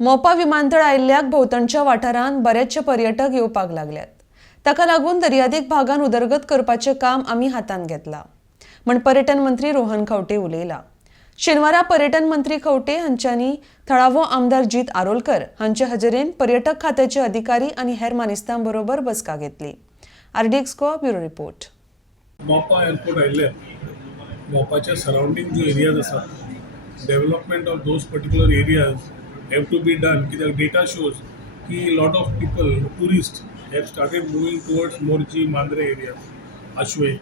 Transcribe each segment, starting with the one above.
मोपा विमानतळ आयिल्ल्याक भोंवतणच्या वाठारांत बरेचशे पर्यटक येवपाक लागल्यात. ताका लागून दर्यादेग भागांत उदरगत करपाचें काम आमी हातांत घेतलां म्हण पर्यटन मंत्री रोहन खंवटे उलयला. शेनवारा पर्यटन मंत्री खंवटे हांच्यांनी थळावो आमदार जीत आरोलकर हांचे हजेरेन पर्यटक खात्याचे अधिकारी आनी हेर मानेस्तां बरोबर बसका घेतली. RDX Goa bureau report. Mopa airport आयिल्ले मोपाचे सराउंडींग जो एरियाज आसा development of those particular areas have to be done कित्याक डेटा शोज की lot of people tourist have started moving towards Morjim Mandrem area आशवे.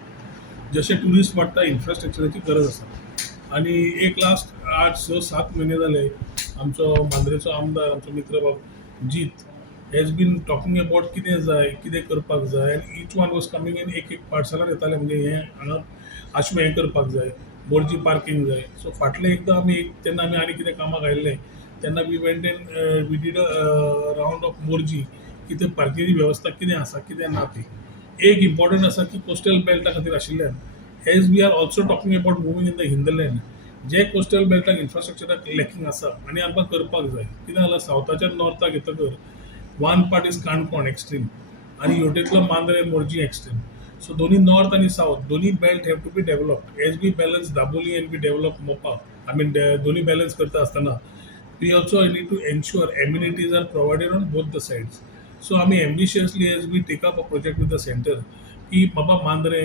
जसे टुरिस्ट वाडटा इन्फ्रास्ट्रक्चराची गरज आसा आनी एक लास्ट 8-6-7 महिने जाले आमचो मांद्रेचो आमदार आमचो मित्र बाब जीत हॅज बीन टॉकिंग अबाउट कितें जाय कितें करपाक जाय आनी each one was coming in एक पार्सलान येताले म्हणजे हें हांगा आशवें हें करपाक जाय मोर्जी पार्किंग जाय. सो फाटलें एकदां आमी तेन्ना आमी आनी कितें कामाक आयिल्ले तेन्ना we went in we did a round of Morjim कितें पार्किंगची वेवस्था कितें आसा कितें ना ती. एक इम्पॉर्टंट आसा की कोस्टल बेल्टा खातीर आशिल्ल्यान as we are also talking about moving in the hinterland जे कोस्टल बेल्टाक इन्फ्रास्ट्रक्चराक लॅकिंग आसा आनी आमकां करपाक जाय. कितें जालां सावथाच्यान नॉर्थाक येतकर one part is Canacona extreme आनी हेवटेंतलो मांद्रे मोर्जी एक्सट्रीम. सो दोनी नॉर्थ आनी साउथ दोनी belt have to be developed as we balance Dabolim and we develop Mopa. I mean दोनी बॅलन्स करता आसतना we also need to ensure amenities are provided on both the sides. So आमी ambitiously as we take up a project with the center की बाबा मांद्रे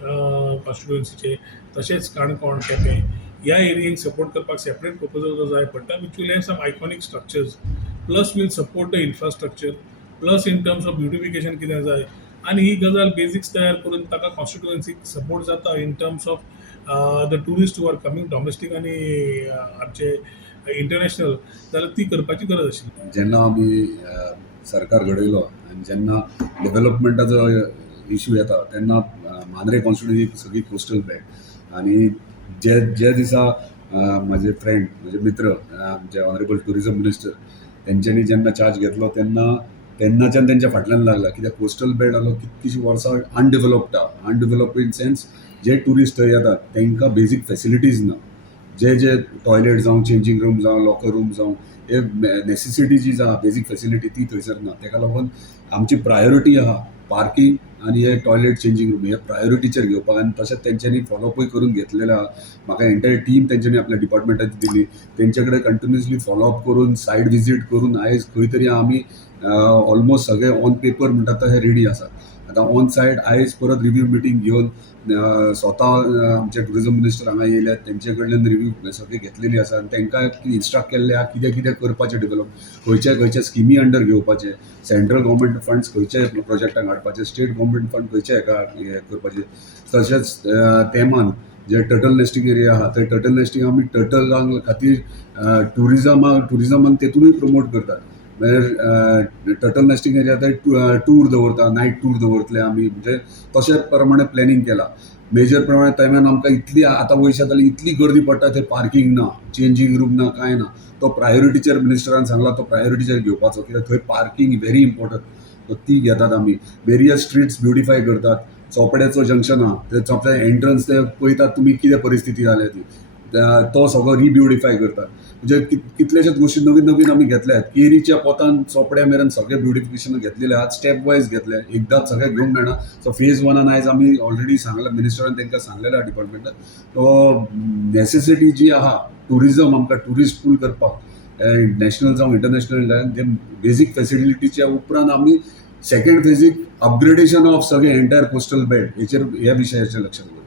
कॉन्स्टिट्युएन्सीचे तशेंच काणकोण केपें ह्या एरियेक support करपाक सेपरेट प्रपोजल जो जाय पडटा which will have some iconic structures plus will support the infrastructure plus in terms of beautification कितें जाय आनी ही गजाल बेजिक्स तयार करून ताका कॉन्स्टिट्युएन्सीक सपोर्ट जाता in terms of the tourist who are coming domestic आनी आमचे इंटरनॅशनल जाल्यार ती करपाची गरज आशिल्ली. जेन्ना आमी सरकार घडयलो आनी जेन्ना डेव्हलपमेंटाचो इश्यू येता तेन्ना मांद्रे कॉन्स्टिट्युएन्सी सगळी कोस्टल बेल्ट आनी जे दिसा म्हाजे फ्रेंड म्हजे मित्र आमचे ऑनरेबल टुरिझम मिनिस्टर तेंच्यांनी जेन्ना चार्ज घेतलो तेन्नाच्यान तेंच्या फाटल्यान लागला कित्याक कोस्टल बेल्ट आसलो कितकीशीं वर्सां अनडेव्हलप्ड इन सेन्स जे टुरिस्ट थंय येतात तांकां बेजीक फेसिलिटीज ना. जे टॉयलेट जावं चेंजींग रूम जावं लॉकर रूम जावं हे नेसेसिटी जी आसा बेजीक फेसिलिटी ती थंयसर ना. ताका लागून आमची प्रायोरिटी आहा पार्किंग आनी हे टॉयलेट चेंजींग रूम हे प्रायोरिटीचेर घेवपाक आनी तशेंच तेंच्यांनी फॉलोअपूय करून घेतलेलें आहा. म्हाका एंटायर टीम तेंच्यांनी आपल्या डिपार्टमेंटाची दिली तेंचे कडेन कंटिन्युअसली फॉलोअप करून सायड विजीट करून आयज खंय तरी आमी ऑलमोस्ट सगळे ऑन पेपर म्हणटा तशें रेडी आसा. आतां ऑन सायड आयज परत रिव्यू मिटींग घेवन स्वता आमचे टुरिझम मिनिस्टर हांगा येयल्यात तेंचे कडल्यान रिव्यू सगळी घेतलेली आसा आनी तांकां इन्स्ट्रक्ट केल्लें आहा कितें कितें करपाचें डेव्हलप खंयच्या स्किमी अंडर घेवपाचे सेंट्रल गव्हर्मेंट फंड्स खंयच्या प्रोजेक्टाक हाडपाचे स्टेट गव्हर्मेंट फंड खंयच्या हेका हे करपाचे. तशेंच तेमान जे टर्टल नेस्टींग एरिया आहा थंय टर्टल नेस्टींग आमी टर्टलां खातीर टुरिझमान तेतूनय प्रमोट करतात. म्हणजे टर्टल नेस्टींग एरिया थंय टूर दवरता नायट टूर दवरतले आमी म्हणजे तशे प्रमाणे प्लॅनिंग केलां. मेजर प्रमाणे टायमान आमकां इतली आतां वयशा जाली इतली गर्दी पडटा थंय पार्किंग ना चेंजींग रूम ना कांय ना. तो प्रायोरिटीचेर मिनिस्टरान सांगला तो प्रायोरिटीचेर घेवपाचो कित्याक थंय पार्किंग व्हेरी इम्पॉर्टंट ती घेतात आमी. वेरियस स्ट्रीट्स ब्युटिफाय करतात. चोपड्याचो जंक्शन आहा ते चोपड्या एंट्रन्स ते पळयतात तुमी कितें परिस्थिती जाल्या ती तो सगळो रिब्युटिफाय करतात. म्हणजे कितलेशेच गोश्टी नवीन नवीन आमी घेतल्यात. केरीच्या पोतान चोपड्या मेरेन सगळे ब्युटिफिकेशन घेतलेले आहात स्टेप वायज घेतले एकदांच सगळे घेवंक मेळना. सो फेज 1 आयज आमी ऑलरेडी सांगला मिनिस्टरान तांकां सांगलेलें डिपार्टमेंटान तो नेसेसिटी जी आहा टुरिझम आमकां टुरिस्ट पूल करपाक नॅशनल जावं इंटरनॅशनल जे बेजीक फेसिलिटीच्या उपरांत आमी सेकंड फेजीक अपग्रेडेशन ऑफ सगळे एंटायर कोस्टल बेल्ट ह्या विशयाचेर लक्ष दवरता.